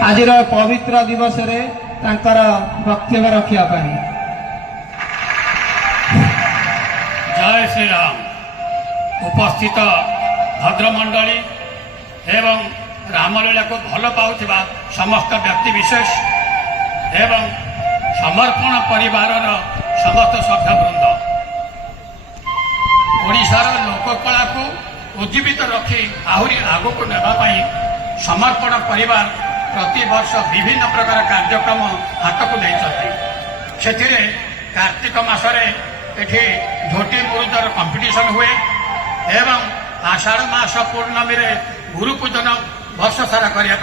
आज पवित्र दिवस रे वक्तव्य रखा। जय श्री राम। उपस्थित भद्रमंडली एवं रामलीला को भल पाउथिबा समस्त व्यक्ति विशेष एवं समर्पण परिवार समस्त सभ्यवृंद, ओडिशार लोककला को उज्जीवित रखी आहरी आगो को नेबाई समर्पण परिवार प्रति वर्ष विभिन्न प्रकार कार्यक्रम हाथ को नहीं। कार्तिक मासरे एठी झोटी मुरुदर कंपिटिशन हुए एवं आषाढ़ मास पूर्णमी रे गुरु पूजन वर्ष सारा करने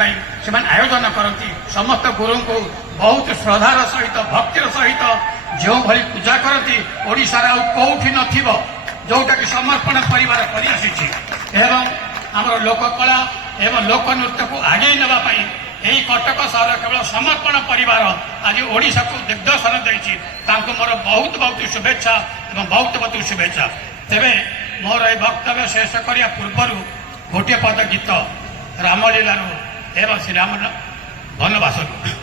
से आयोजन करती। समस्त गुरु को बहुत श्रद्धार सहित भक्तिर सहित जो भली पूजा करती ओडिशार आउ कौटी नथिबो जोटा कि समर्पण परिवार करि आसीछि एवं आमर लोककला एवं लोक नृत्य को आगे नेबा पई एही कटक सहर केवल समर्पण परिवार आज ओडिशा को दिग्दर्शन देछि। तांको मोर बहुत बहुत शुभेच्छा एवं बहुत बहुत शुभेच्छा। तेबे मोर ए वक्तव्य शेष करिया पूर्व गोटे पद गीत रामलीला एवं श्रीराम वनवास बोलती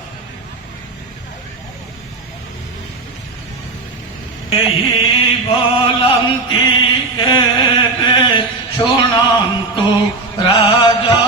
शुणन्तु राजा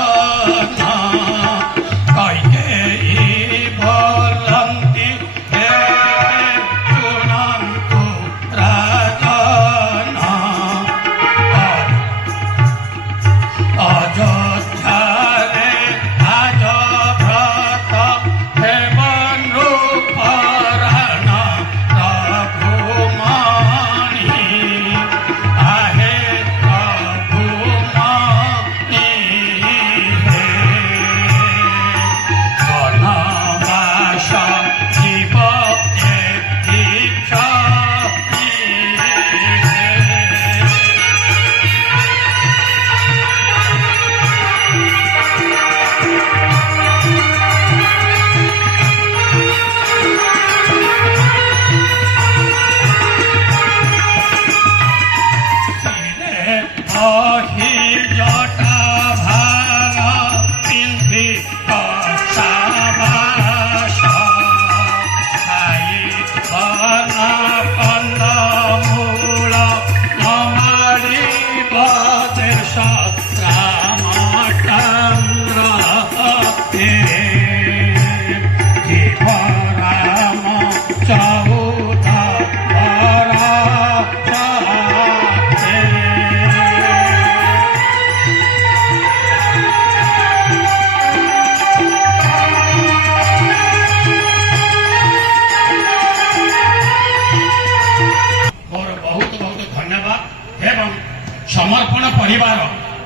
समर्पण परिवार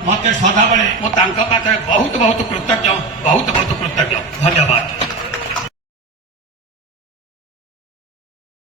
मत सदा बेले पाखे बहुत बहुत कृतज्ञ, बहुत बहुत कृतज्ञ। धन्यवाद।